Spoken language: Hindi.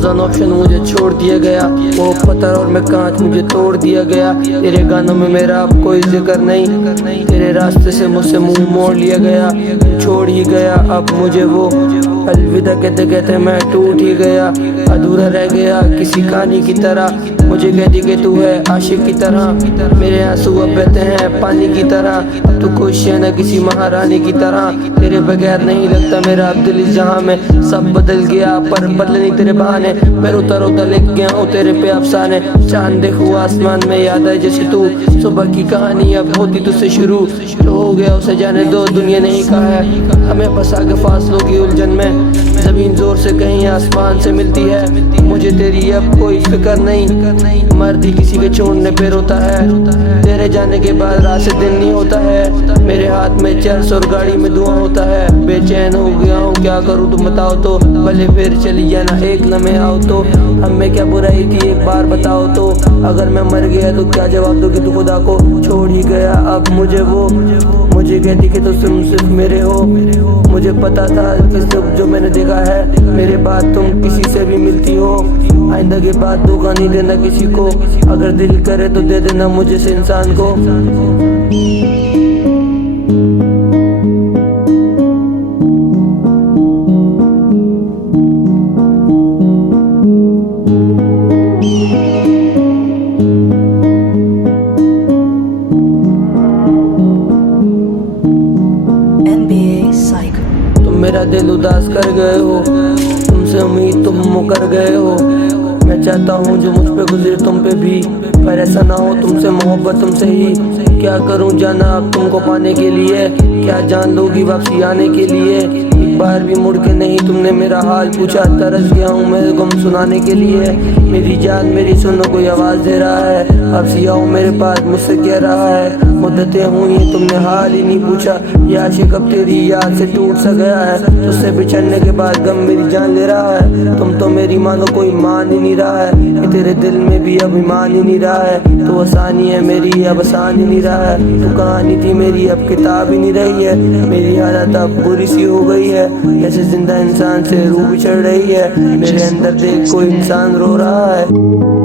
वजन ऑप्शन मुझे छोड़ दिया गया, वो पत्थर और मैं कांच मुझे तोड़ दिया गया। तेरे गानों में मेरा अब कोई जिक्र नहीं, तेरे रास्ते से मुझसे मुंह मोड़ लिया गया, छोड़ ही गया अब मुझे वो। अलविदा कहते कहते मैं टूट ही गया, अधूरा रह गया किसी कहानी की तरह। मुझे कहती कि तू है आशिक की तरह, मेरे आंसू अब बहते हैं पानी की तरह। तू खुश है न किसी महारानी की तरह, तेरे बगैर नहीं लगता मेरा अब दिल इस जहां में। सब बदल गया पर बदले नहीं तेरे बहाने, मैं रोता रोता लिख गया हूँ तेरे पे अफसाने। चांद देखो आसमान में याद है जैसे तू, सुबह की कहानी अब होती तुझसे शुरू। जो हो गया उसे जाने दो, दुनिया नहीं कहा है हमें फंसा के फासलों की उलझन में। जमीन जोर से कहीं आसमान से मिलती है, मुझे तेरी अब कोई फिक्र नहीं। मर्द ही किसी के छोड़ने पे रोता है, तेरे जाने के बाद रात से दिन नहीं होता है। मेरे हाथ में चर्च और गाड़ी में धुआं होता है, बेचैन हो गया हूँ क्या करूँ तुम बताओ तो। भले फिर चली जाना एक लम्हे आओ तो, हमें क्या बुराई थी एक बार बताओ तो। अगर मैं मर गया तो क्या जवाब दोगे तू खुदा को। छोड़ ही गया अब मुझे वो, मुझे कहती कि तुम सिर्फ मेरे हो। मुझे पता था कि सब जो मैंने देखा है, मेरे बाद तुम किसी से भी मिलती हो। आइंदा के बाद धोखा नहीं देना किसी को, अगर दिल करे तो दे देना मुझे से इंसान को। मेरा दिल उदास कर गए हो, तुमसे उम्मीद तुम मुकर गए हो। मैं चाहता हूँ जो मुझ पे गुजरे तुम पे भी, पर ऐसा ना हो तुमसे मोहब्बत तुमसे ही। क्या करूँ जाना अब तुमको पाने के लिए, क्या जान लोगी वापसी आने के लिए। एक बार भी मुड़ के नहीं तुमने मेरा हाल पूछा, तरस गया हूँ मैं गम सुनाने के लिए। मेरी जान मेरी सुनो कोई आवाज़ दे रहा है, अब सियाओ मेरे पास मुझसे कह रहा है। मुद्दतें हुई तुमने हाल ही नहीं पूछा, ये आशिक अब तेरी याद से टूट सा गया है। तुझसे बिछड़ने के बाद गम मेरी जान ले रहा है, तुम तो मेरी मानो कोई मान ही नहीं रहा है। कि तेरे दिल में भी अब ईमान ही नहीं रहा है, तो आसानी है मेरी अब आसान ही नहीं रहा है। तो कहानी थी मेरी अब किताब ही नहीं रही है, मेरी हालत अब बुरी सी हो गई है। जैसे जिंदा इंसान से रूह बिछड़ रही है, मेरे अंदर देख कोई इंसान रो रहा है।